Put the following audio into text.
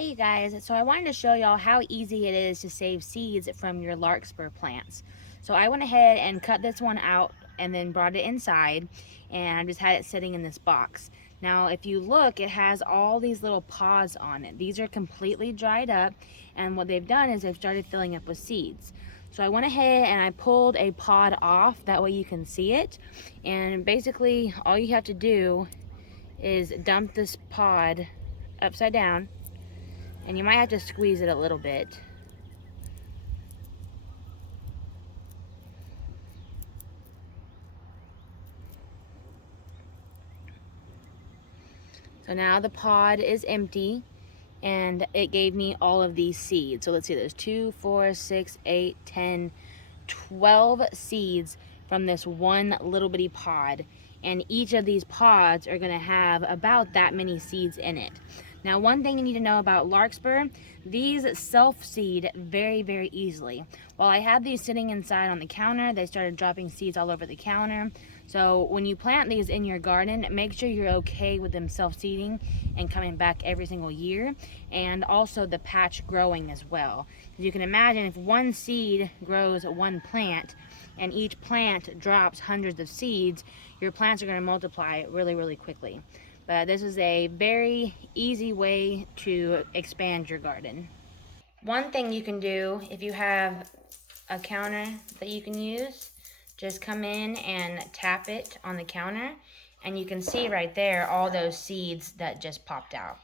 Hey you guys, so I wanted to show y'all how easy it is to save seeds from your larkspur plants. So I went ahead and cut this one out and then brought it inside, and I just had it sitting in this box. Now if you look, it has all these little pods on it. These are completely dried up, and what they've done is they've started filling up with seeds. So I went ahead and I pulled a pod off, that way you can see it. And basically all you have to do is dump this pod upside down, and you might have to squeeze it a little bit. So now the pod is empty, and it gave me all of these seeds. So let's see, there's 2, 4, 6, 8, 10, 12 seeds from this one little bitty pod. And each of these pods are gonna have about that many seeds in it. Now, one thing you need to know about larkspur, these self-seed very, very easily. While I had these sitting inside on the counter, they started dropping seeds all over the counter. So when you plant these in your garden, make sure you're okay with them self-seeding and coming back every single year, and also the patch growing as well. As you can imagine, if one seed grows one plant and each plant drops hundreds of seeds, your plants are going to multiply really, really quickly. But this is a very easy way to expand your garden. One thing you can do, if you have a counter that you can use, just come in and tap it on the counter, and you can see right there all those seeds that just popped out.